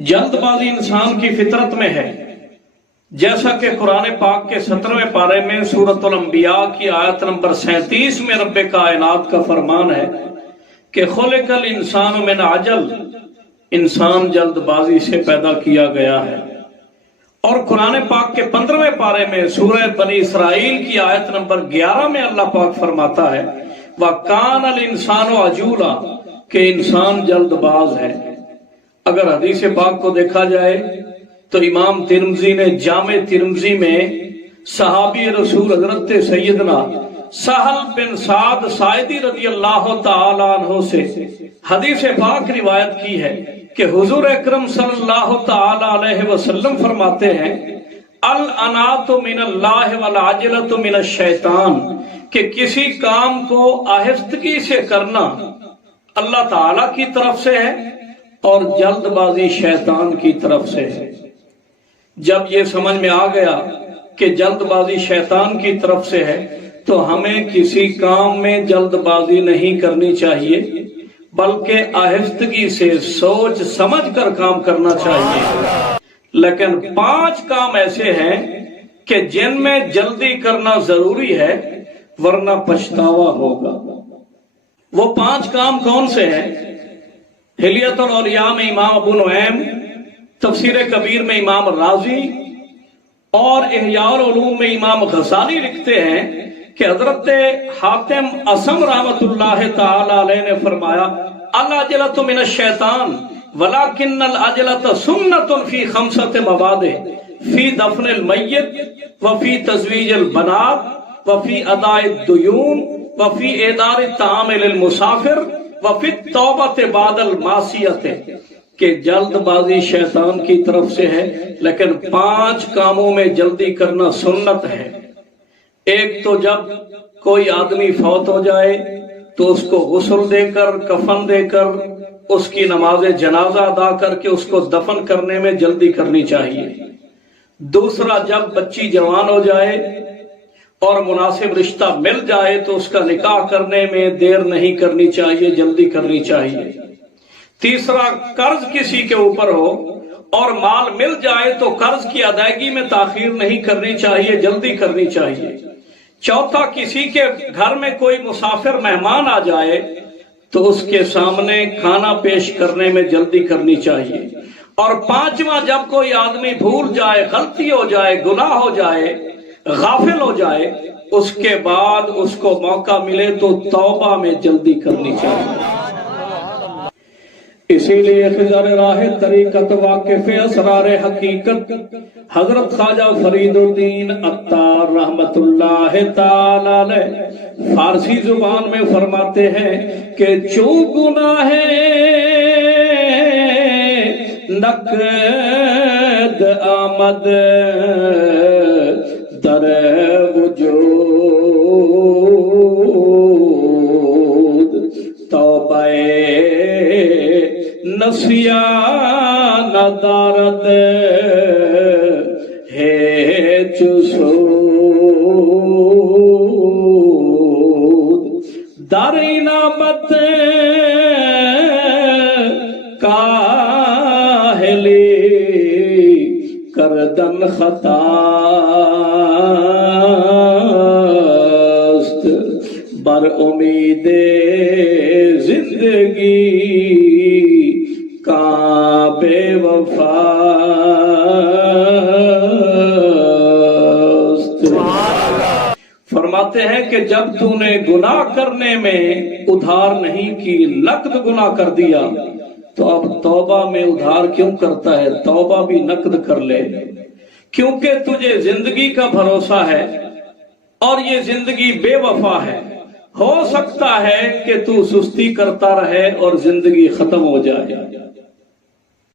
جلد بازی انسان کی فطرت میں ہے، جیسا کہ قرآن پاک کے 17ویں پارے میں سورۃ الانبیاء کی آیت نمبر 37 میں رب کائنات کا فرمان ہے کہ خلق الانسان من عجل، انسان جلد بازی سے پیدا کیا گیا ہے۔ اور قرآن پاک کے 15ویں پارے میں سورہ بنی اسرائیل کی آیت نمبر 11 میں اللہ پاک فرماتا ہے وَكَانَ الْإِنسَانُ عَجُولًا، کہ انسان جلد باز ہے۔ اگر حدیث پاک کو دیکھا جائے تو امام ترمذی نے جامع ترمذی میں صحابی رسول حضرت سیدنا سہل بن سعد ساعدی رضی اللہ تعالی عنہ سے حدیث پاک روایت کی ہے کہ حضور اکرم صلی اللہ تعالی علیہ وسلم فرماتے ہیں العنات من اللہ والعجلۃ من الشیطان، کہ کسی کام کو آہستگی سے کرنا اللہ تعالی کی طرف سے ہے اور جلد بازی شیطان کی طرف سے ہے۔ جب یہ سمجھ میں آ گیا کہ جلد بازی شیطان کی طرف سے ہے تو ہمیں کسی کام میں جلد بازی نہیں کرنی چاہیے، بلکہ آہستگی سے سوچ سمجھ کر کام کرنا چاہیے۔ لیکن 5 کام ایسے ہیں کہ جن میں جلدی کرنا ضروری ہے ورنہ پچھتاوا ہوگا۔ وہ 5 کام کون سے ہیں؟ حلیت الاولیاء میں امام ابو نعیم، تفسیر کبیر میں امام رازی اور احیاء العلوم میں امام غزالی لکھتے ہیں کہ حضرت حاتم اصم رحمت اللہ تعالی علیہ نے فرمایا العجلۃ من الشیطان ولکن العجلۃ سنۃ فی 5 مواد، فی دفن المیت وفی تزویج البنات وفی اداء الدیون وفی اعدار الطعام للمسافر وفی التوبۃ بعد المعصیۃ، کہ جلد بازی شیطان کی طرف سے ہے لیکن 5 کاموں میں جلدی کرنا سنت ہے۔ ایک تو جب کوئی آدمی فوت ہو جائے تو اس کو غسل دے کر، کفن دے کر، اس کی نماز جنازہ ادا کر کے اس کو دفن کرنے میں جلدی کرنی چاہیے۔ دوسرا، جب بچی جوان ہو جائے اور مناسب رشتہ مل جائے تو اس کا نکاح کرنے میں دیر نہیں کرنی چاہیے، جلدی کرنی چاہیے۔ تیسرا، قرض کسی کے اوپر ہو اور مال مل جائے تو قرض کی ادائیگی میں تاخیر نہیں کرنی چاہیے، جلدی کرنی چاہیے۔ چوتھا، کسی کے گھر میں کوئی مسافر مہمان آ جائے تو اس کے سامنے کھانا پیش کرنے میں جلدی کرنی چاہیے۔ اور 5واں، جب کوئی آدمی بھول جائے، غلطی ہو جائے، گناہ ہو جائے، غافل ہو جائے، اس کے بعد اس کو موقع ملے تو توبہ میں جلدی کرنی چاہیے۔ اسی لیے خضر راہ طریقت واقف اسرار حقیقت حضرت خواجہ فرید الدین عطار رحمت اللہ تعالی علیہ فارسی زبان میں فرماتے ہیں کہ جو گناہ نقد آمد در وجود توبہ نسیان دارد ہے سود، دارین آمد کاہلی کردن خطاست، بر امید زندگی بے وفا۔ فرماتے ہیں کہ جب تو نے گناہ کرنے میں ادھار نہیں کی، نقد گناہ کر دیا، تو اب توبہ میں ادھار کیوں کرتا ہے؟ توبہ بھی نقد کر لے، کیونکہ تجھے زندگی کا بھروسہ ہے اور یہ زندگی بے وفا ہے۔ ہو سکتا ہے کہ تو سستی کرتا رہے اور زندگی ختم ہو جائے۔